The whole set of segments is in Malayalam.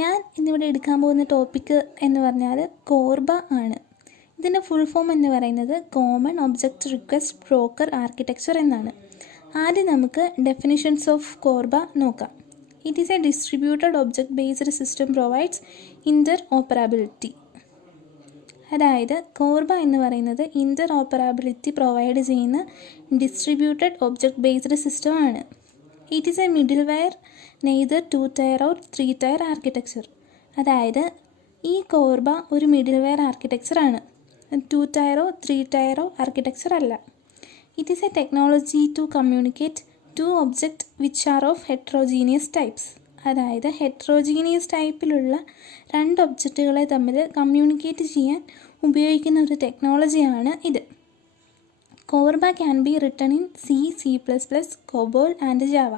ഞാൻ ഇന്നിവിടെ എടുക്കാൻ പോകുന്ന ടോപ്പിക്ക് എന്ന് പറഞ്ഞാൽ കോർബ ആണ്. ഇതിൻ്റെ ഫുൾ ഫോം എന്ന് പറയുന്നത് common object request broker architecture എന്നാണ്. ആദ്യം നമുക്ക് ഡെഫിനിഷൻസ് ഓഫ് കോർബ നോക്കാം. It is a distributed object based system provides interoperability. അതായത് കോർബ എന്ന് പറയുന്നത് ഇൻ്റർ ഓപ്പറബിലിറ്റി പ്രൊവൈഡ് ചെയ്യുന്ന ഡിസ്ട്രിബ്യൂട്ടഡ് ഒബ്ജക്റ്റ് ബേസ്ഡ് സിസ്റ്റമാണ്. It is a middleware neither 2-tier or 3-tier architecture. അതായത് ഈ കോർബ ഒരു മിഡിൽ വെയർ ആർക്കിടെക്ചറാണ്. 2-tier 3-tier ആർക്കിടെക്ചർ അല്ല. It is a technology to communicate to object which are of heterogeneous types. അതായത് ഹെട്രോജീനിയസ് ടൈപ്പിലുള്ള രണ്ട് ഒബ്ജക്റ്റുകളെ തമ്മിൽ കമ്മ്യൂണിക്കേറ്റ് ചെയ്യാൻ ഉപയോഗിക്കുന്ന ഒരു ടെക്നോളജിയാണ് ഇത്. CORBA can be written in C++, COBOL and Java.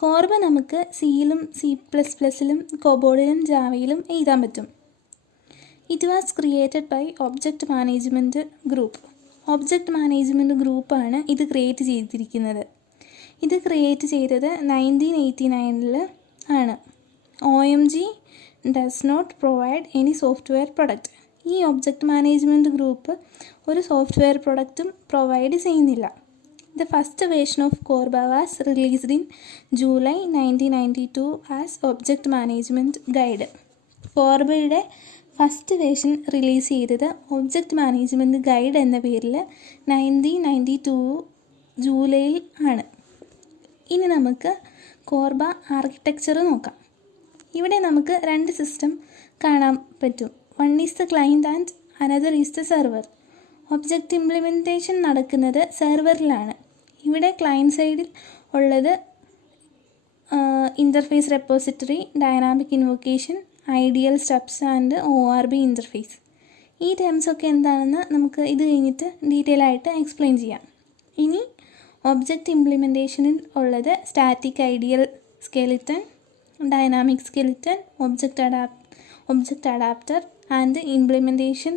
CORBA നമുക്ക് സിയിലും C++ലും കോബോളിലും ജാവയിലും എഴുതാൻ പറ്റും. It was created by object management group. Object management ഗ്രൂപ്പാണ് ഇത് ക്രിയേറ്റ് ചെയ്തിരിക്കുന്നത്. ഇത് ക്രിയേറ്റ് ചെയ്തത് 1989 ആണ്. OMG does not provide any software product. ഈ ഒബ്ജക്റ്റ് മാനേജ്മെൻറ്റ് ഗ്രൂപ്പ് ഒരു സോഫ്റ്റ്വെയർ പ്രൊഡക്റ്റും പ്രൊവൈഡ് ചെയ്യുന്നില്ല. The first version of CORBA was released in July 1992 as object management guide. കോർബയുടെ ഫസ്റ്റ് വേർഷൻ റിലീസ് ചെയ്തത് ഒബ്ജക്റ്റ് മാനേജ്മെൻറ്റ് ഗൈഡ് എന്ന പേരിൽ 1992 ജൂലൈയിൽ ആണ്. ഇനി നമുക്ക് കോർബ ആർക്കിടെക്ചർ നോക്കാം. ഇവിടെ നമുക്ക് രണ്ട് സിസ്റ്റം കാണാൻ പറ്റും. One is the client and another is the server. Object implementation നടക്കുന്നത് സെർവറിലാണ്. ഇവിടെ ക്ലയൻറ്റ് സൈഡിൽ ഉള്ളത് interface repository, dynamic invocation, ideal steps and ORB interface. ഈ ടേംസൊക്കെ എന്താണെന്ന് നമുക്ക് ഇത് കഴിഞ്ഞിട്ട് ഡീറ്റെയിൽ ആയിട്ട് എക്സ്പ്ലെയിൻ ചെയ്യാം. ഇനി ഒബ്ജക്റ്റ് ഇംപ്ലിമെൻറ്റേഷനിൽ ഉള്ളത് static ideal skeleton, dynamic skeleton, object adapter and implementation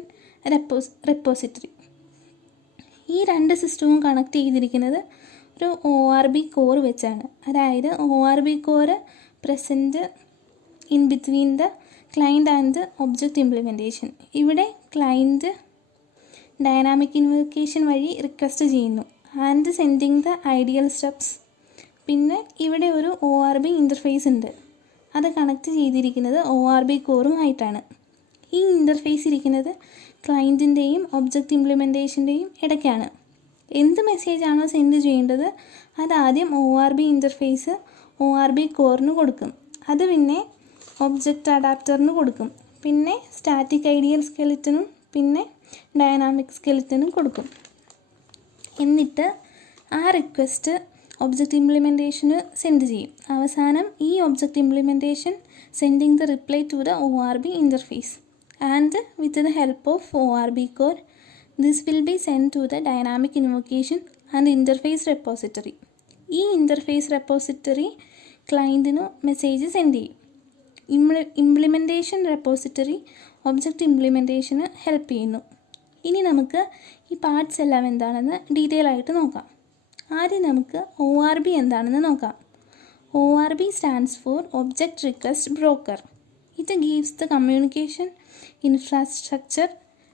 repository. ഈ രണ്ട് സിസ്റ്റവും കണക്ട് ചെയ്തിരിക്കുന്നത് ഒരു ORB കോർ വെച്ചാണ്. അതായത് ORB core present in between the client and object implementation. ഇവിടെ ക്ലയൻറ്റ് ഡൈനാമിക് ഇൻവൊക്കേഷൻ വഴി റിക്വസ്റ്റ് ചെയ്യുന്നു and sending the ideal steps. പിന്നെ ഇവിടെ ഒരു ORB ഇൻ്റർഫേസ് ഉണ്ട്. അത് കണക്ട് ചെയ്തിരിക്കുന്നത് ORB കോറുമായിട്ടാണ്. ഈ ഇൻ്റർഫേസ് ഇരിക്കുന്നത് ക്ലയൻറ്റിൻ്റെയും ഒബ്ജക്റ്റ് ഇംപ്ലിമെൻറ്റേഷൻ്റെയും ഇടയ്ക്കാണ്. എന്ത് മെസ്സേജാണോ സെൻഡ് ചെയ്യേണ്ടത് അത് ആദ്യം ORB ഇൻ്റർഫേസ് ORB കോറിന് കൊടുക്കും. അത് പിന്നെ ഒബ്ജക്റ്റ് അഡാപ്റ്ററിന് കൊടുക്കും. പിന്നെ സ്റ്റാറ്റിക് ഐഡിയൽ സ്കെലിറ്റനും പിന്നെ ഡൈനാമിക് സ്കെലിറ്റനും കൊടുക്കും. എന്നിട്ട് ആ റിക്വസ്റ്റ് ഒബ്ജക്റ്റ് ഇംപ്ലിമെൻറ്റേഷന് സെൻഡ് ചെയ്യും. അവസാനം ഈ object implementation sending the reply to the ORB interface and with the help of ORB core this will be send to the dynamic invocation and interface repository. ഈ ഇൻ്റർഫേസ് റെപ്പോസിറ്ററി ക്ലയൻറ്റിന് മെസ്സേജ് സെൻഡ് ചെയ്യും. ഇംപ്ലിമെൻറ്റേഷൻ റെപ്പോസിറ്ററി ഒബ്ജക്റ്റ് ഇംപ്ലിമെൻറ്റേഷന് ഹെൽപ്പ് ചെയ്യുന്നു. ഇനി നമുക്ക് ഈ പാർട്സ് എല്ലാം എന്താണെന്ന് ഡീറ്റെയിൽ ആയിട്ട് നോക്കാം. ആദ്യം നമുക്ക് ORB എന്താണെന്ന് നോക്കാം. ORB stands for object request broker. It gives the communication infrastructure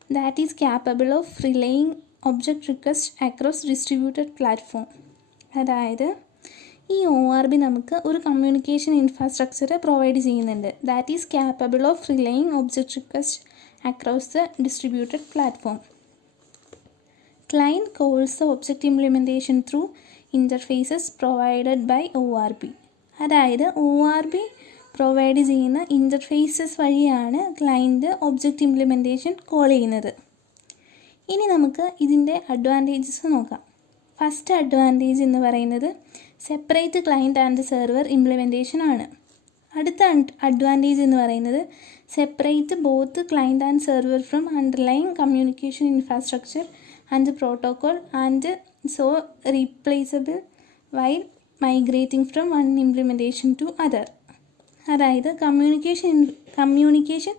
that is capable of relaying object request across distributed platform. അതായത് ഈ ORB നമുക്ക് ഒരു കമ്മ്യൂണിക്കേഷൻ ഇൻഫ്രാസ്ട്രക്ചർ പ്രൊവൈഡ് ചെയ്യുന്നുണ്ട്. That is capable of relaying object request across the distributed platform. Client calls the object implementation through interfaces provided by ORB. അതായത് ORB പ്രൊവൈഡ് ചെയ്യുന്ന ഇൻ്റർഫേസസ് വഴിയാണ് ക്ലയൻറ്റ് ഒബ്ജക്റ്റ് ഇംപ്ലിമെൻറ്റേഷൻ കോൾ ചെയ്യുന്നത്. ഇനി നമുക്ക് ഇതിൻ്റെ അഡ്വാൻറ്റേജസ് നോക്കാം. ഫസ്റ്റ് അഡ്വാൻറ്റേജ് എന്ന് പറയുന്നത് separate client and server implementation ആണ്. അടുത്ത അഡ്വാൻറ്റേജ് എന്ന് പറയുന്നത് separate both client and server from underlying communication infrastructure and protocol and so replaceable while migrating from one implementation to other. അതായത് കമ്മ്യൂണിക്കേഷൻ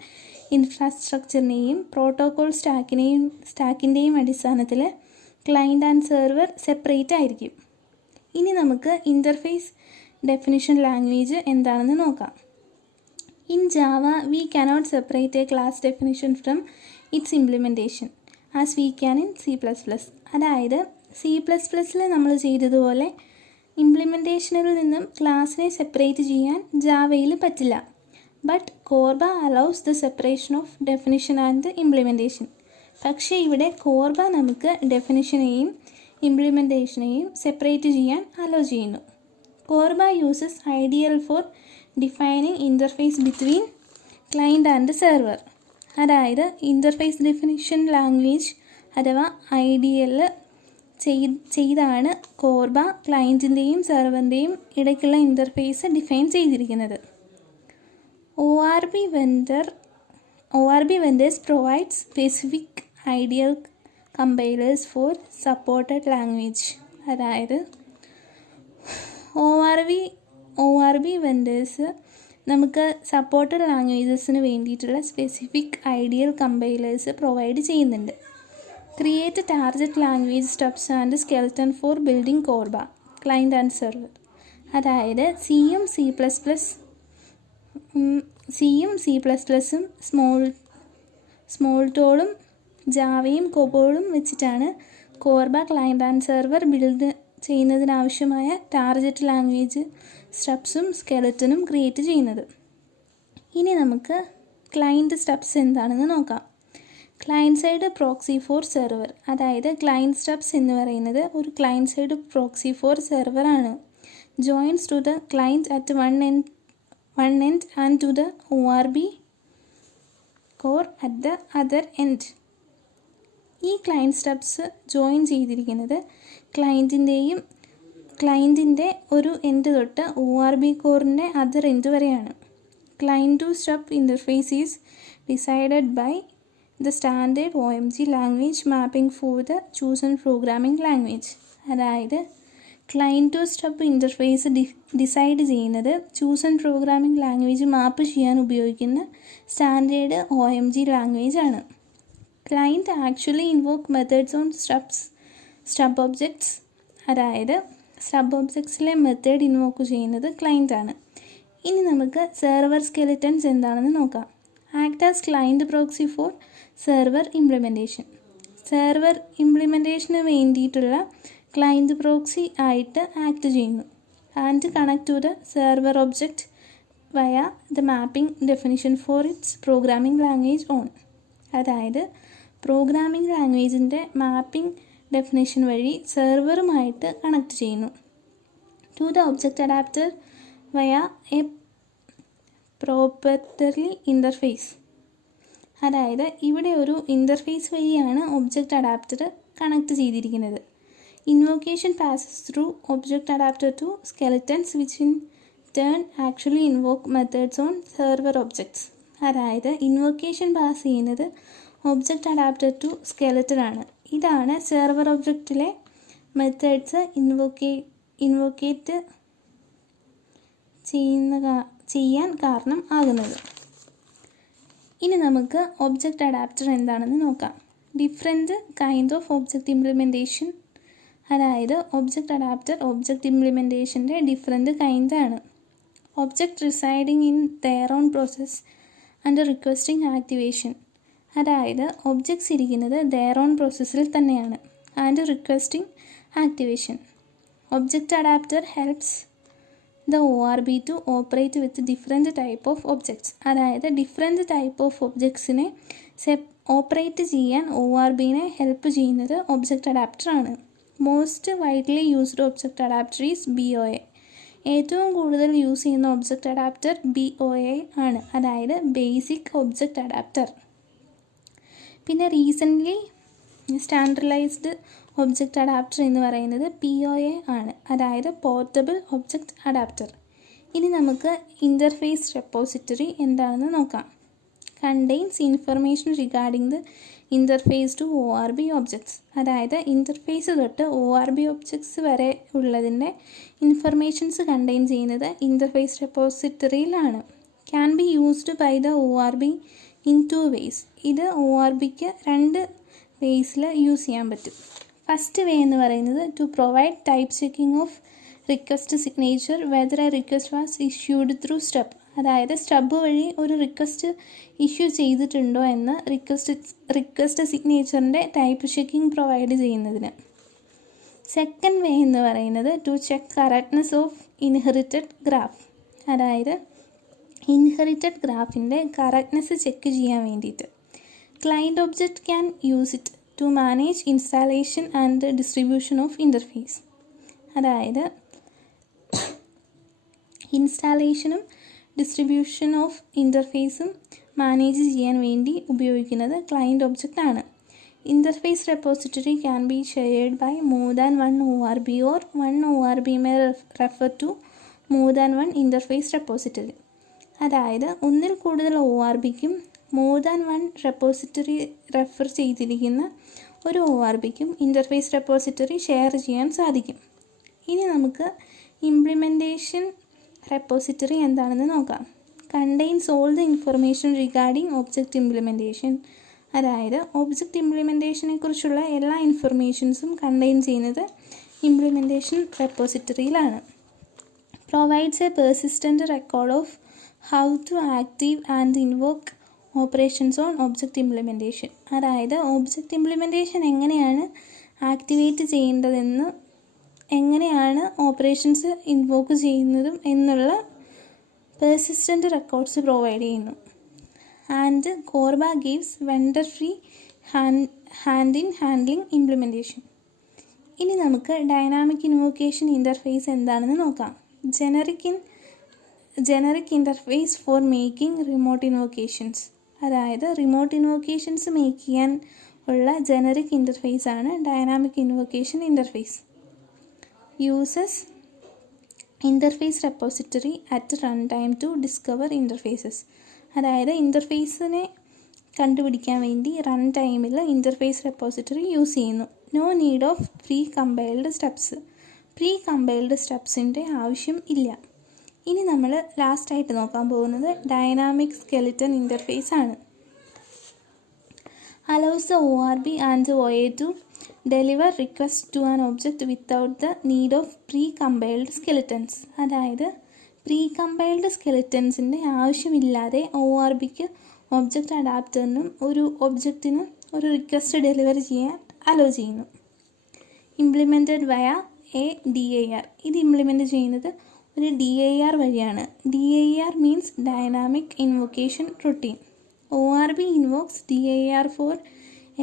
ഇൻഫ്രാസ്ട്രക്ചറിനെയും പ്രോട്ടോകോൾ സ്റ്റാക്കിൻ്റെയും അടിസ്ഥാനത്തിൽ ക്ലയൻറ്റ് ആൻഡ് സെർവർ സെപ്പറേറ്റ് ആയിരിക്കും. ഇനി നമുക്ക് ഇൻ്റർഫേസ് ഡെഫിനിഷൻ ലാംഗ്വേജ് എന്താണെന്ന് നോക്കാം. In Java, we cannot separate a class definition from its implementation as we can in C++. അതായത് C++ൽ നമ്മൾ ചെയ്തതുപോലെ ഇംപ്ലിമെൻറ്റേഷനിൽ നിന്നും ക്ലാസ്സിനെ സെപ്പറേറ്റ് ചെയ്യാൻ ജാവയിൽ പറ്റില്ല. But Korba allows the separation of definition and implementation. പക്ഷേ ഇവിടെ കോർബ നമുക്ക് ഡെഫിനിഷനെയും ഇംപ്ലിമെൻറ്റേഷനെയും സെപ്പറേറ്റ് ചെയ്യാൻ അലോ ചെയ്യുന്നു. Korba uses ideal four defining interface between client and server. അതായത് ഇൻ്റർഫേസ് ഡെഫിനിഷൻ ലാംഗ്വേജ് അഥവാ IDL ചെയ്താണ് കോർബ ക്ലയൻറ്റിൻ്റെയും സെർവറിൻ്റെയും ഇടയ്ക്കുള്ള ഇൻ്റർഫേസ് ഡിഫൈൻ ചെയ്തിരിക്കുന്നത്. ORB vendors provide specific ideal compilers for supported language. അതായത് ORB വെൻഡേഴ്സ് നമുക്ക് സപ്പോർട്ടഡ് ലാംഗ്വേജസിന് വേണ്ടിയിട്ടുള്ള സ്പെസിഫിക് ഐഡിയൽ കമ്പൈലേഴ്സ് പ്രൊവൈഡ് ചെയ്യുന്നുണ്ട്. Create target language stubs and skeleton for building CORBA client and server. അതായത് സിയും C++ഉം സ്മോൾ ടോളും ജാവയും കോബോളും വെച്ചിട്ടാണ് CORBA client and server build ചെയ്യുന്നതിനാവശ്യമായ ടാർഗറ്റ് ലാംഗ്വേജ് സ്റ്റബ്സും സ്കെലറ്റനും ക്രിയേറ്റ് ചെയ്യുന്നത്. ഇനി നമുക്ക് ക്ലയൻറ്റ് സ്റ്റബ്സ് എന്താണെന്ന് നോക്കാം. Client side proxy for server. അതായത് ക്ലയൻറ്റ് സ്റ്റബ്സ് എന്ന് പറയുന്നത് ഒരു ക്ലയൻറ്റ് സൈഡ് പ്രോക്സി ഫോർ സെർവറാണ്. Joins to the client at one end and to the ORB core at the other end. ഈ ക്ലയൻറ്റ് സ്റ്റബ്സ് ജോയിൻ ചെയ്തിരിക്കുന്നത് ക്ലയൻറ്റിൻ്റെ ഒരു എൻഡ് തൊട്ട് ORB കോറിൻ്റെ അതർ എൻഡ് വരെയാണ്. Client to stub interface is decided by the standard OMG language mapping for the chosen programming language. അതായത് client to stub interface decide ചെയ്യുന്നത് ചൂസൺ പ്രോഗ്രാമിംഗ് ലാംഗ്വേജ് മാപ്പ് ചെയ്യാൻ ഉപയോഗിക്കുന്ന സ്റ്റാൻഡേർഡ് OMG ലാംഗ്വേജ് ആണ്. Client actually invoke methods on stub objects. അതായത് സ്റ്റബ് ഒബ്ജക്ട്സിലെ മെത്തേഡ് ഇൻവോക്ക് ചെയ്യുന്നത് ക്ലയൻ്റ് ആണ്. ഇനി നമുക്ക് സെർവർ സ്കെലിറ്റൻസ് എന്താണെന്ന് നോക്കാം. Act as client proxy for server implementation. Server ഇംപ്ലിമെൻറ്റേഷന് വേണ്ടിയിട്ടുള്ള ക്ലയൻറ്റ് പ്രോക്സി ആയിട്ട് ആക്ട് ചെയ്യുന്നു. And connect to the server object via the mapping definition for its programming language own. അതായത് പ്രോഗ്രാമിംഗ് ലാംഗ്വേജിൻ്റെ മാപ്പിംഗ് ഡെഫിനിഷൻ വഴി സെർവറുമായിട്ട് കണക്ട് ചെയ്യുന്നു. To the object adapter via a proprietary interface. അതായത് ഇവിടെ ഒരു ഇൻ്റർഫേസ് വഴിയാണ് ഒബ്ജക്റ്റ് അഡാപ്റ്റർ കണക്ട് ചെയ്തിരിക്കുന്നത്. Invocation passes through object adapter to skeletons which in turn actually invoke methods on server objects. അതായത് ഇൻവൊക്കേഷൻ പാസ് ചെയ്യുന്നത് ഒബ്ജക്റ്റ് അഡാപ്റ്റർ ടു സ്കെലറ്റൻ ആണ്. ഇതാണ് സെർവർ ഒബ്ജക്റ്റിലെ മെത്തേഡ്സ് ഇൻവൊക്കേറ്റ് ചെയ്യാൻ കാരണം ആകുന്നത്. ഇനി നമുക്ക് ഒബ്ജക്റ്റ് അഡാപ്റ്റർ എന്താണെന്ന് നോക്കാം. Different kind of object implementation. അതായത് ഒബ്ജക്റ്റ് അഡാപ്റ്റർ ഒബ്ജക്റ്റ് ഇംപ്ലിമെൻറ്റേഷൻ്റെ ഡിഫറെൻറ്റ് കൈൻഡാണ്. Object residing in their own process and requesting activation. അതായത് ഒബ്ജക്ട്സ് ഇരിക്കുന്നത് ദെയർ ഓൺ പ്രോസസ്സിൽ തന്നെയാണ്. And requesting activation. Object adapter helps the ORB to operate with different type of objects. അതായത് ഡിഫറെൻറ്റ് ടൈപ്പ് ഓഫ് ഒബ്ജക്ട്സിനെ ഓപ്പറേറ്റ് ചെയ്യാൻ ORBനെ ഹെൽപ്പ് ചെയ്യുന്നത് ഒബ്ജക്റ്റ് അഡാപ്റ്റർ ആണ്. Most widely used object adapter is BOA. ഏറ്റവും കൂടുതൽ യൂസ് ചെയ്യുന്ന ഒബ്ജക്റ്റ് അഡാപ്റ്റർ BOA ആണ്. അതായത് ബേസിക് ഒബ്ജക്റ്റ് അഡാപ്റ്റർ. പിന്നെ റീസെൻ്റ്ലി സ്റ്റാൻഡർഡൈസ്ഡ് ഒബ്ജക്റ്റ് അഡാപ്റ്റർ എന്ന് പറയുന്നത് POA ആണ്. അതായത് പോർട്ടബിൾ ഒബ്ജക്റ്റ് അഡാപ്റ്റർ. ഇനി നമുക്ക് ഇൻ്റർഫേസ് റെപ്പോസിറ്ററി എന്താണെന്ന് നോക്കാം. Contains information regarding the interface to ORB objects. അതായത് ഇൻ്റർഫേസ് തൊട്ട് ORB ഒബ്ജക്ട്സ് വരെ ഉള്ളതിൻ്റെ ഇൻഫർമേഷൻസ് കണ്ടെയ്ൻ ചെയ്യുന്നത് ഇൻ്റർഫേസ് റെപ്പോസിറ്ററിയിലാണ്. Can be used by the ORB in 2 ways. ഇത് ORBക്ക് 2 വേസിൽ യൂസ് ചെയ്യാൻ പറ്റും. ഫസ്റ്റ് വേ എന്ന് പറയുന്നത് to provide type checking of request signature whether a request was issued through step. അതായത് സ്റ്റബ് വഴി ഒരു റിക്വസ്റ്റ് ഇഷ്യൂ ചെയ്തിട്ടുണ്ടോ എന്ന് റിക്വസ്റ്റ് സിഗ്നേച്ചറിൻ്റെ ടൈപ്പ് ചെക്കിംഗ് പ്രൊവൈഡ് ചെയ്യുന്നതിന്. സെക്കൻഡ് വേ എന്ന് പറയുന്നത് to check correctness of inherited graph, അതായത് ഇൻഹെറിറ്റഡ് ഗ്രാഫിൻ്റെ കറക്റ്റ്നെസ് ചെക്ക് ചെയ്യാൻ വേണ്ടിയിട്ട്. Client object can use it to manage installation and distribution of interface, അതായത് ഇൻസ്റ്റാളേഷനും ഡിസ്ട്രിബ്യൂഷൻ ഓഫ് ഇൻ്റർഫേസും മാനേജ് ചെയ്യാൻ വേണ്ടി ഉപയോഗിക്കുന്നത് ക്ലയൻറ്റ് ഒബ്ജക്റ്റ് ആണ്. Interface repository can be shared by more than one ORB or one ORB may refer to more than one interface repository. അതായത് ഒന്നിൽ കൂടുതൽ ORBക്കും more than one repository refer ചെയ്തിരിക്കുന്ന ഒരു ORBക്കും ഇൻ്റർഫേസ് റെപ്പോസിറ്ററി ഷെയർ ചെയ്യാൻ സാധിക്കും. ഇനി നമുക്ക് ഇംപ്ലിമെൻറ്റേഷൻ റെപ്പോസിറ്ററി എന്താണെന്ന് നോക്കാം. Contains all the information regarding object implementation, അതായത് ഒബ്ജക്റ്റ് ഇംപ്ലിമെൻറ്റേഷനെ കുറിച്ചുള്ള എല്ലാ ഇൻഫർമേഷൻസും കണ്ടെയ്ൻ ചെയ്യുന്നത് ഇംപ്ലിമെൻറ്റേഷൻ റെപ്പോസിറ്ററിയിലാണ്. Provides a persistent record of how to active and invoke operations on object implementation, അതായത് ഒബ്ജക്റ്റ് ഇംപ്ലിമെൻറ്റേഷൻ എങ്ങനെയാണ് ആക്ടിവേറ്റ് ചെയ്യേണ്ടതെന്നും എങ്ങനെയാണ് ഓപ്പറേഷൻസ് ഇൻവോക്ക് ചെയ്യുന്നതും എന്നുള്ള പെർസിസ്റ്റൻ്റ് റെക്കോർഡ്സ് പ്രൊവൈഡ് ചെയ്യുന്നു. And Corba gives vendor free hand in handling implementation. ഇനി നമുക്ക് ഡൈനാമിക് ഇൻവോക്കേഷൻ ഇൻ്റർഫേസ് എന്താണെന്ന് നോക്കാം. Generic interface for making remote invocations, അതായത് റിമോട്ട് ഇൻവോക്കേഷൻസ് മേക്ക് ചെയ്യാൻ ഉള്ള ജനറിക് ഇൻ്റർഫേസ് ആണ് dynamic invocation interface. Uses interface repository at run time to discover interfaces, അതായത് ഇൻ്റർഫേസിനെ കണ്ടുപിടിക്കാൻ വേണ്ടി റൺ ടൈമിൽ ഇൻ്റർഫേസ് റെപ്പോസിറ്ററി യൂസ് ചെയ്യുന്നു. No need of precompiled സ്റ്റെപ്സിൻ്റെ ആവശ്യം ഇല്ല. ഇനി നമ്മൾ ലാസ്റ്റായിട്ട് നോക്കാൻ പോകുന്നത് ഡൈനാമിക് സ്കെലിറ്റൻ ഇൻ്റർഫേസ് ആണ്. Allows the ORB and OA to deliver request to an object without the need of pre compiled skeletons, അതായത് പ്രീ കമ്പൈൽഡ് സ്കെലിറ്റൻസിൻ്റെ ആവശ്യമില്ലാതെ ORBക്ക് ഒബ്ജക്റ്റ് അഡാപ്റ്ററിനും ഒരു ഒബ്ജക്റ്റിന് ഒരു റിക്വസ്റ്റ് ഡെലിവർ ചെയ്യാൻ അലോ ചെയ്യുന്നു. ഇംപ്ലിമെൻറ്റഡ് വയ എ DIR, ഇത് ഇംപ്ലിമെൻറ്റ് ചെയ്യുന്നത് ഒരു DIR വഴിയാണ്. DIR means dynamic invocation routine. ORB invokes DIR for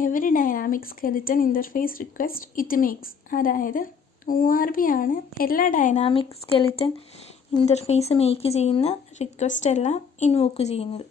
every dynamic skeleton interface request it makes, അതായത് ORB ആണ് എല്ലാ ഡൈനാമിക് സ്കെലിറ്റൻ ഇൻ്റർഫേസ് മേക്ക് ചെയ്യുന്ന റിക്വസ്റ്റ് എല്ലാം ഇൻവോക്ക് ചെയ്യുന്നത്.